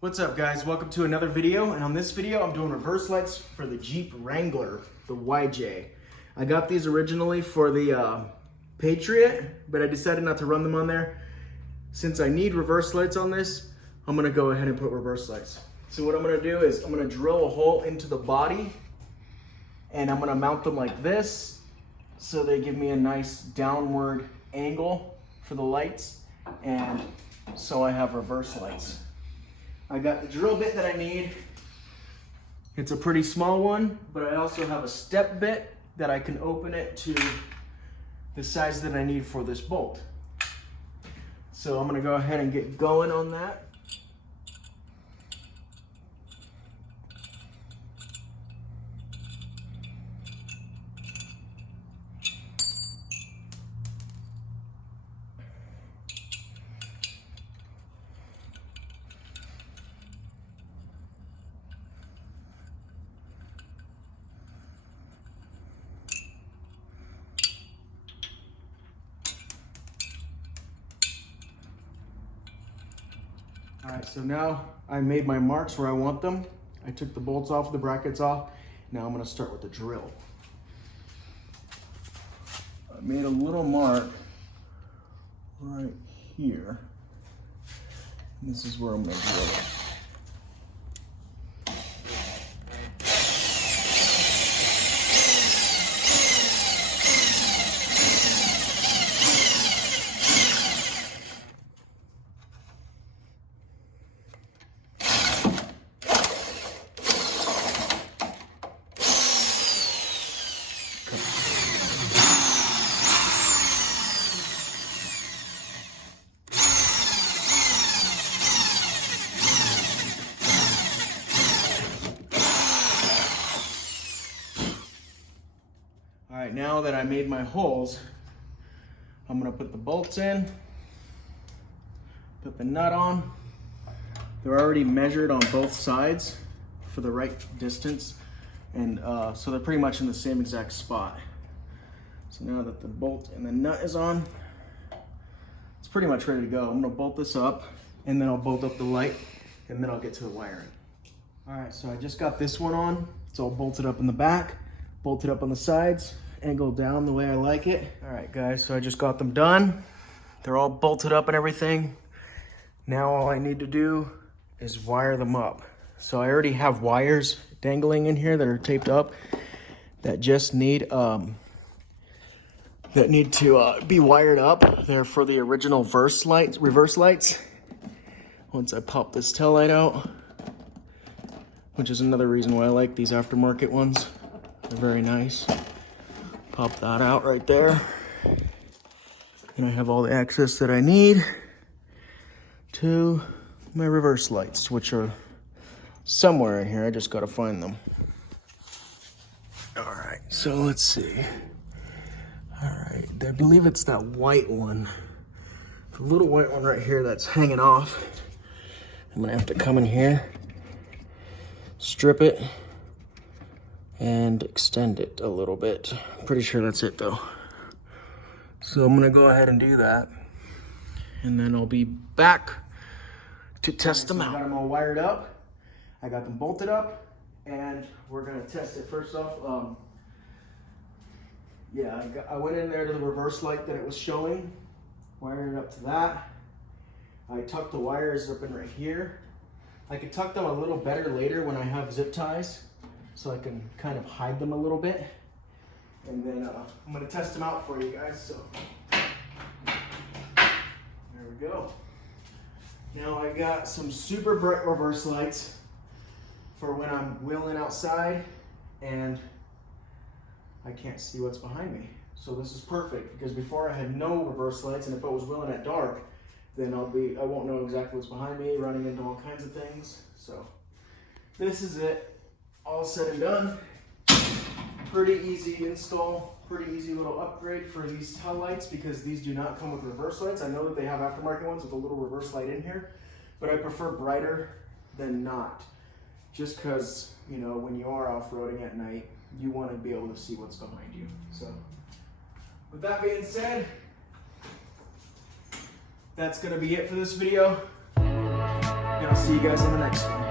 What's up guys, welcome to another video, and on this video I'm doing reverse lights for the Jeep Wrangler, the YJ. I got these originally for the Patriot, but I decided not to run them on there. Since I need reverse lights on this, I'm gonna go ahead and put reverse lights. So what I'm gonna do is I'm gonna drill a hole into the body and I'm gonna mount them like this so they give me a nice downward angle for the lights, and so I have reverse lights. I got the drill bit that I need. It's a pretty small one, but I also have a step bit that I can open it to the size that I need for this bolt. So I'm gonna go ahead and get going on that. All right, so now I made my marks where I want them. I took the bolts off, the brackets off. Now I'm gonna start with the drill. I made a little mark right here. This is where I'm gonna drill. All right, now that I made my holes, I'm gonna put the bolts in, put the nut on. They're already measured on both sides for the right distance, and so they're pretty much in the same exact spot. So now that the bolt and the nut is on, it's pretty much ready to go. I'm gonna bolt this up, and then I'll bolt up the light, and then I'll get to the wiring. All right, so I just got this one on. It's all bolted up in the back, bolted up on the sides, angled down the way I like it. All right guys, so I just got them done. They're all bolted up and everything. Now all I need to do is wire them up. So I already have wires dangling in here that are taped up that just need to be wired up. They're for the original reverse lights. Once I pop this tail light out, which is another reason why I like these aftermarket ones. They're very nice. Pop that out right there. And I have all the access that I need to my reverse lights, which are somewhere in here. I just gotta find them. All right, so let's see. All right, I believe it's that white one. The little white one right here that's hanging off. I'm gonna have to come in here, strip it, and extend it a little bit. Pretty sure that's it though. So I'm gonna go ahead and do that, and then I'll be back to test them out. I got them all wired up. I got them bolted up, and we're gonna test it. First off, I went in there to the reverse light that it was showing, wired it up to that. I tucked the wires up in right here. I could tuck them a little better later when I have zip ties, so I can kind of hide them a little bit. And then I'm gonna test them out for you guys, so. There we go. Now I got some super bright reverse lights for when I'm wheeling outside and I can't see what's behind me. So this is perfect, because before I had no reverse lights, and if I was wheeling at dark, then I won't know exactly what's behind me, running into all kinds of things. So this is it. All said and done. Pretty easy install, pretty easy little upgrade for these tail lights, because these do not come with reverse lights. I know that they have aftermarket ones with a little reverse light in here, but I prefer brighter than not. Just because, you know, when you are off-roading at night, you want to be able to see what's behind you. So with that being said, that's going to be it for this video. and I'll see you guys on the next one.